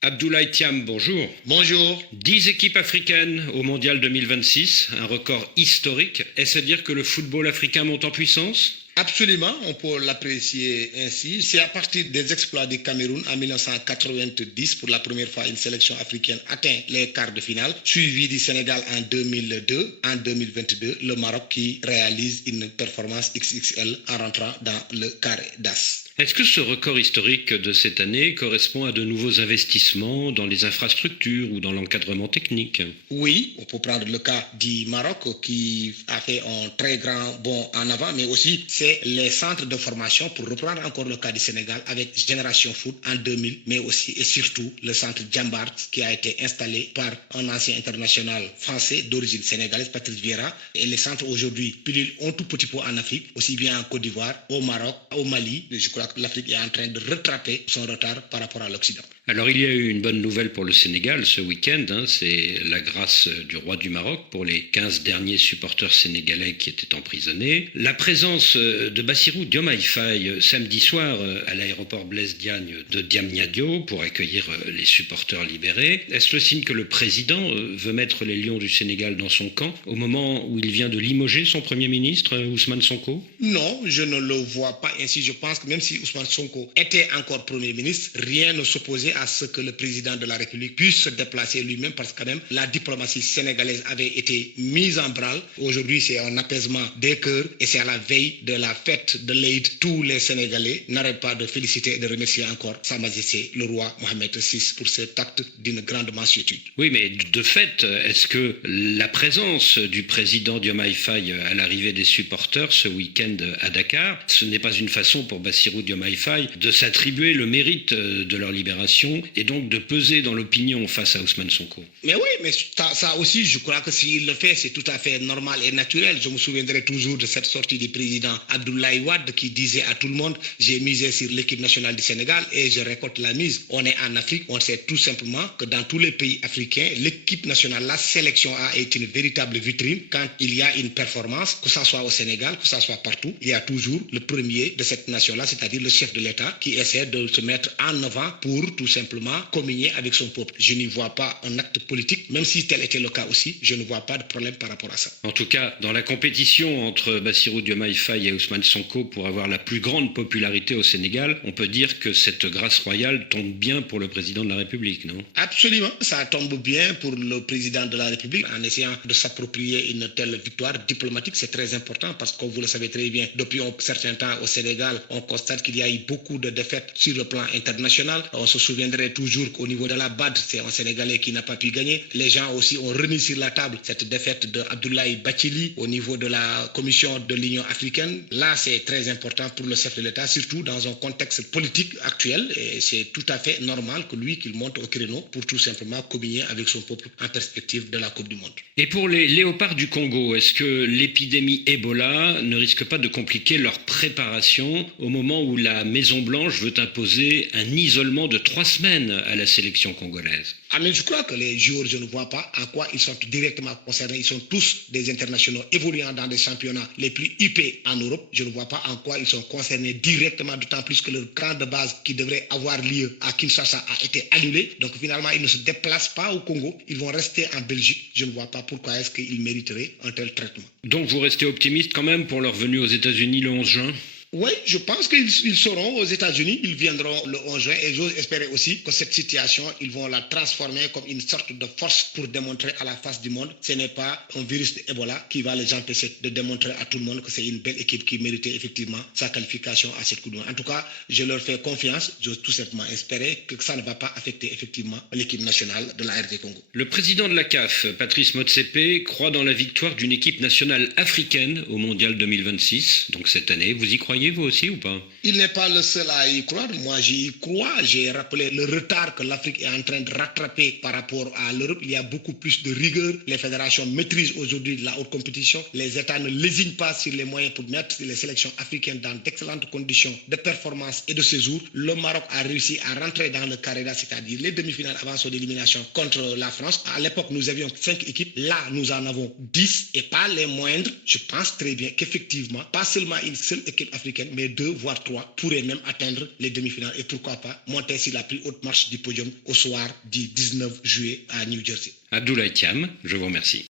Abdoulaye Thiam, bonjour. Bonjour. 10 équipes africaines au Mondial 2026, un record historique. Est-ce à dire que le football africain monte en puissance? Absolument, on peut l'apprécier ainsi. C'est à partir des exploits du Cameroun en 1990, pour la première fois, une sélection africaine atteint les quarts de finale, suivi du Sénégal en 2002. En 2022, le Maroc qui réalise une performance XXL en rentrant dans le carré d'as. Est-ce que ce record historique de cette année correspond à de nouveaux investissements dans les infrastructures ou dans l'encadrement technique? Oui, on peut prendre le cas du Maroc qui a fait un très grand bond en avant, mais aussi c'est les centres de formation, pour reprendre encore le cas du Sénégal avec Génération Foot en 2000, mais aussi et surtout le centre Djambart qui a été installé par un ancien international français d'origine sénégalaise, Patrice Vieira. Et les centres aujourd'hui pilulent un tout petit peu en Afrique, aussi bien en Côte d'Ivoire, au Maroc, au Mali. Je crois que l'Afrique est en train de rattraper son retard par rapport à l'Occident. Alors il y a eu une bonne nouvelle pour le Sénégal ce week-end, c'est la grâce du roi du Maroc pour les 15 derniers supporters sénégalais qui étaient emprisonnés. La présence de Bassirou Diomaye Faye samedi soir à l'aéroport Blaise Diagne de Diamniadio pour accueillir les supporters libérés. Est-ce le signe que le président veut mettre les Lions du Sénégal dans son camp au moment où il vient de limoger son Premier ministre Ousmane Sonko? Non, je ne le vois pas ainsi. Je pense que même si Ousmane Sonko était encore Premier ministre, rien ne s'opposait à ce que le président de la République puisse se déplacer lui-même, parce que quand même la diplomatie sénégalaise avait été mise en branle. Aujourd'hui, c'est un apaisement des cœurs et c'est à la veille de la fête de l'Aïd. Tous les Sénégalais n'arrêtent pas de féliciter et de remercier encore Sa Majesté le roi Mohamed VI pour cet acte d'une grande mansuétude. Oui, mais de fait, est-ce que la présence du président Diomaye Faye à l'arrivée des supporters ce week-end à Dakar, ce n'est pas une façon pour Bassirou Diomaye Faye de s'attribuer le mérite de leur libération et donc de peser dans l'opinion face à Ousmane Sonko? Mais oui, mais ça aussi, je crois que s'il le fait, c'est tout à fait normal et naturel. Je me souviendrai toujours de cette sortie du président Abdoulaye Wade qui disait à tout le monde: j'ai misé sur l'équipe nationale du Sénégal et je récolte la mise. On est en Afrique, on sait tout simplement que dans tous les pays africains, l'équipe nationale, la sélection A est une véritable vitrine. Quand il y a une performance, que ce soit au Sénégal, que ce soit partout, il y a toujours le premier de cette nation-là, c'est-à-dire le chef de l'État, qui essaie de se mettre en avant pour tout simplement communier avec son peuple. Je n'y vois pas un acte politique, même si tel était le cas aussi, je ne vois pas de problème par rapport à ça. En tout cas, dans la compétition entre Bassirou Diomaye Faye et Ousmane Sonko pour avoir la plus grande popularité au Sénégal, on peut dire que cette grâce royale tombe bien pour le président de la République, non? Absolument, ça tombe bien pour le président de la République en essayant de s'approprier une telle victoire diplomatique. C'est très important parce que, comme vous le savez très bien, depuis un certain temps au Sénégal, on constate qu'il y a eu beaucoup de défaites sur le plan international. On se souviendrait toujours qu'au niveau de la BAD, c'est un Sénégalais qui n'a pas pu gagner. Les gens aussi ont remis sur la table cette défaite de Abdoulaye Bathily au niveau de la commission de l'Union africaine. Là, c'est très important pour le chef de l'État, surtout dans un contexte politique actuel. Et c'est tout à fait normal que lui, qu'il monte au créneau pour tout simplement communier avec son peuple en perspective de la Coupe du Monde. Et pour les léopards du Congo, est-ce que l'épidémie Ebola ne risque pas de compliquer leur préparation au moment où la Maison-Blanche veut imposer un isolement de 3 semaines à la sélection congolaise? Ah, mais je crois que les joueurs, je ne vois pas en quoi ils sont directement concernés. Ils sont tous des internationaux évoluant dans des championnats les plus huppés en Europe. Je ne vois pas en quoi ils sont concernés directement, d'autant plus que le camp de base qui devrait avoir lieu à Kinshasa a été annulé. Donc finalement, ils ne se déplacent pas au Congo. Ils vont rester en Belgique. Je ne vois pas pourquoi est-ce qu'ils mériteraient un tel traitement. Donc vous restez optimiste quand même pour leur venue aux États-Unis le 11 juin? Oui, je pense qu'ils seront aux États-Unis, ils viendront le 11 juin et j'ose espérer aussi que cette situation, ils vont la transformer comme une sorte de force pour démontrer à la face du monde. Ce n'est pas un virus d'Ebola qui va les empêcher de démontrer à tout le monde que c'est une belle équipe qui méritait effectivement sa qualification à cette Coupe du Monde. En tout cas, je leur fais confiance, j'ose tout simplement espérer que ça ne va pas affecter effectivement l'équipe nationale de la RD Congo. Le président de la CAF, Patrice Motsepe, croit dans la victoire d'une équipe nationale africaine au Mondial 2026, donc cette année. Vous y croyez vous aussi ou pas? Il n'est pas le seul à y croire. Moi, j'y crois. J'ai rappelé le retard que l'Afrique est en train de rattraper par rapport à l'Europe. Il y a beaucoup plus de rigueur. Les fédérations maîtrisent aujourd'hui la haute compétition. Les États ne lésinent pas sur les moyens pour mettre les sélections africaines dans d'excellentes conditions de performance et de séjour. Le Maroc a réussi à rentrer dans le carré d'as, c'est-à-dire les demi-finales avant son élimination contre la France. À l'époque, nous avions 5 équipes. Là, nous en avons 10 et pas les moindres. Je pense très bien qu'effectivement, pas seulement une seule équipe africaine africaine, mais 2 voire 3 pourraient même atteindre les demi-finales et pourquoi pas monter sur la plus haute marche du podium au soir du 19 juillet à New Jersey. Abdoulaye Thiam, je vous remercie.